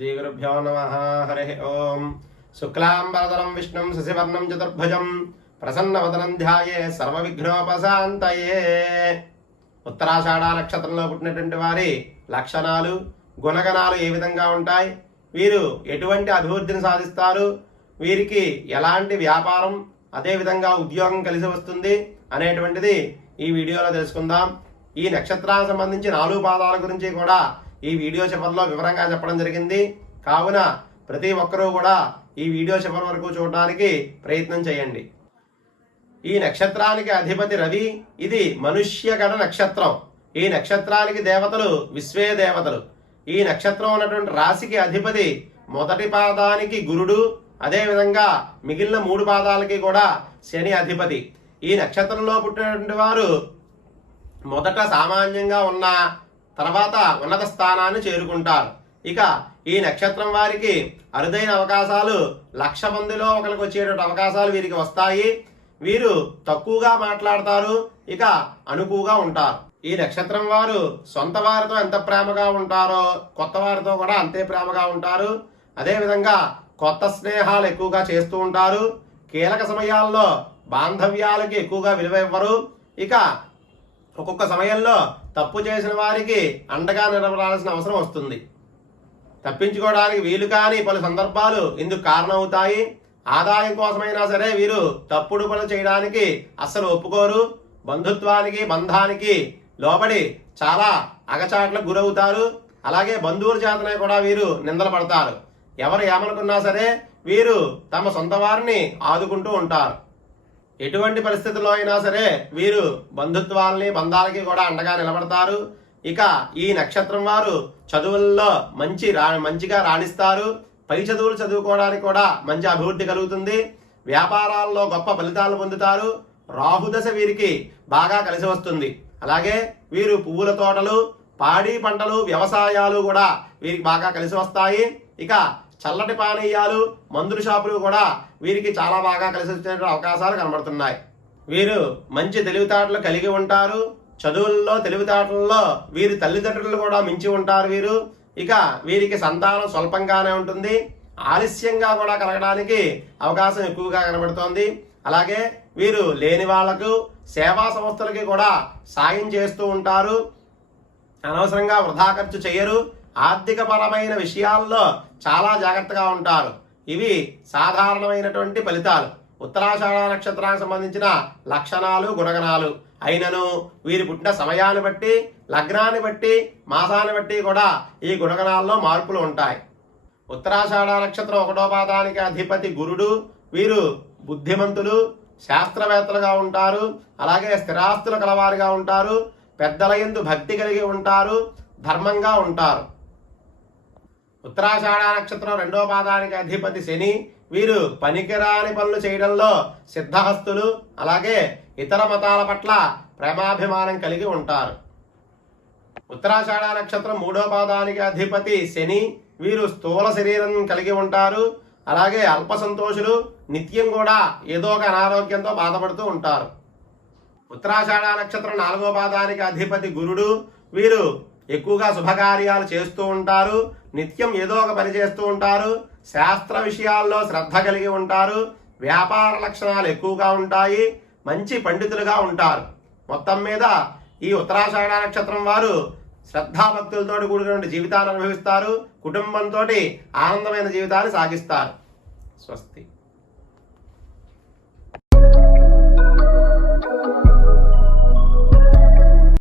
श्रीगुरुभ्यो नमः। हरिः ओम्। शुक्लाम्बरधरं विष्णुं शशिवर्णं चतुर्भुजं प्रसन्नवदनं ध्यायेत् सर्वविघ्नोपशान्तये। ఉత్తరాషాఢ నక్షత్రంలో పుట్టినటువంటి వారి లక్షణాలు గుణగణాలు ఏ విధంగా ఉంటాయి, వీరు ఎటువంటి అభివృద్ధిని సాధిస్తారు, వీరికి ఎలాంటి వ్యాపారం అదే విధంగా ఉద్యోగం కలిసి వస్తుంది అనేటువంటిది ఈ వీడియోలో తెలుసుకుందాం. ఈ నక్షత్రానికి సంబంధించి 4 పాదాల గురించి కూడా ఈ వీడియో చివరిలో వివరంగా చెప్పడం జరిగింది. కావున ప్రతి ఒక్కరూ కూడా ఈ వీడియో చివరి వరకు చూడడానికి ప్రయత్నం చేయండి. ఈ నక్షత్రానికి అధిపతి రవి. ఇది మనుష్యగణ నక్షత్రం. ఈ నక్షత్రానికి దేవతలు విశ్వే దేవతలు. ఈ నక్షత్రం ఉన్నటువంటి రాశికి అధిపతి మొదటి పాదానికి గురుడు, అదేవిధంగా మిగిలిన 3 పాదాలకి కూడా శని అధిపతి. ఈ నక్షత్రంలో పుట్టినటువంటి వారు మొదట సామాన్యంగా ఉన్న తర్వాత ఉన్నత స్థానాన్ని చేరుకుంటారు. ఇక ఈ నక్షత్రం వారికి అరుదైన అవకాశాలు 1,00,000 మందిలో ఒకరికి వచ్చేటువంటి అవకాశాలు వీరికి వస్తాయి. వీరు తక్కువగా మాట్లాడతారు, ఇక అనుకువగా ఉంటారు. ఈ నక్షత్రం వారు సొంత వారితో ఎంత ప్రేమగా ఉంటారో కొత్త వారితో కూడా అంతే ప్రేమగా ఉంటారు. అదేవిధంగా కొత్త స్నేహాలు ఎక్కువగా చేస్తూ ఉంటారు. కీలక సమయాల్లో బాంధవ్యాలకి ఎక్కువగా విలువ ఇవ్వరు. ఇక ఒక్కొక్క సమయంలో తప్పు చేసిన వారికి అండగా నిలబడాల్సిన అవసరం వస్తుంది. తప్పించుకోవడానికి వీలు కాని పలు సందర్భాలు ఇందుకు కారణమవుతాయి. ఆదాయం కోసమైనా సరే వీరు తప్పుడు పనులు చేయడానికి అస్సలు ఒప్పుకోరు. బంధుత్వానికి బంధానికి లోబడి చాలా అగచాట్లకు గురవుతారు. అలాగే బంధువుల చేతనే కూడా వీరు నిందలు పడతారు. ఎవరు ఏమనుకున్నా సరే వీరు తమ సొంత వారిని ఆదుకుంటూ ఉంటారు. ఎటువంటి పరిస్థితుల్లో అయినా సరే వీరు బంధుత్వాలని బంధాలకి కూడా అండగా నిలబడతారు. ఇక ఈ నక్షత్రం వారు చదువుల్లో మంచిగా రాణిస్తారు. పై చదువులు చదువుకోవడానికి కూడా మంచి అభివృద్ధి కలుగుతుంది. వ్యాపారాల్లో గొప్ప ఫలితాలు పొందుతారు. రాహుదశ వీరికి బాగా కలిసి వస్తుంది. అలాగే వీరు పువ్వుల తోటలు, పాడి పంటలు, వ్యవసాయాలు కూడా వీరికి బాగా కలిసి వస్తాయి. ఇక చల్లటి పానీయాలు, మందుల షాపులు కూడా వీరికి చాలా బాగా కలిసి వచ్చే అవకాశాలు కనబడుతున్నాయి. వీరు మంచి తెలివితేటలు కలిగి ఉంటారు. చదువుల్లో తెలివితేటల్లో వీరి తల్లిదండ్రులు కూడా మించి ఉంటారు వీరు. ఇక వీరికి సంతానం స్వల్పంగానే ఉంటుంది. ఆలస్యంగా కూడా కలగడానికి అవకాశం ఎక్కువగా కనబడుతోంది. అలాగే వీరు లేని వాళ్లకు, సేవా సంస్థలకి కూడా సాయం చేస్తూ ఉంటారు. అనవసరంగా వృధా ఖర్చు చేయరు. ఆర్థిక పరమైన విషయాల్లో చాలా జాగ్రత్తగా ఉంటారు. ఇవి సాధారణమైనటువంటి ఫలితాలు. ఉత్తరాషాఢ నక్షత్రానికి సంబంధించిన లక్షణాలు గుణగణాలు అయినను వీరి పుట్టిన సమయాన్ని బట్టి, లగ్నాన్ని బట్టి, మాసాన్ని బట్టి కూడా ఈ గుణగణాల్లో మార్పులు ఉంటాయి. ఉత్తరాషాఢ నక్షత్రం 1వ పాదానికి అధిపతి గురుడు. వీరు బుద్ధిమంతులు, శాస్త్రవేత్తలుగా ఉంటారు. అలాగే స్థిరాస్తులు కలవారిగా ఉంటారు. పెద్దల యందు భక్తి కలిగి ఉంటారు. ధర్మంగా ఉంటారు. ఉత్తరాషాఢ నక్షత్రం 2వ పాదానికి అధిపతి శని. వీరు పనికిరాని పనులు చేయడంలో సిద్ధహస్తులు. అలాగే ఇతర మతాల పట్ల ప్రేమాభిమానం కలిగి ఉంటారు. ఉత్తరాషాఢ నక్షత్రం 3వ పాదానికి అధిపతి శని. వీరు స్థూల శరీరం కలిగి ఉంటారు. అలాగే అల్ప సంతోషులు. నిత్యం కూడా ఏదో ఒక అనారోగ్యంతో బాధపడుతూ ఉంటారు. ఉత్తరాషాఢ నక్షత్రం 4వ పాదానికి అధిపతి గురుడు. వీరు ఎక్కువగా శుభకార్యాలు చేస్తూ ఉంటారు. నిత్యం ఏదో ఒక పని చేస్తూ ఉంటారు. శాస్త్ర విషయాల్లో శ్రద్ధ కలిగి ఉంటారు. వ్యాపార లక్షణాలు ఎక్కువగా ఉంటాయి. మంచి పండితులుగా ఉంటారు. మొత్తం మీద ఈ ఉత్తరాషాఢ నక్షత్రం వారు శ్రద్ధాభక్తులతో కూడినటువంటి జీవితాన్ని అనుభవిస్తారు. కుటుంబంతో ఆనందమైన జీవితాన్ని సాగిస్తారు. స్వస్తి.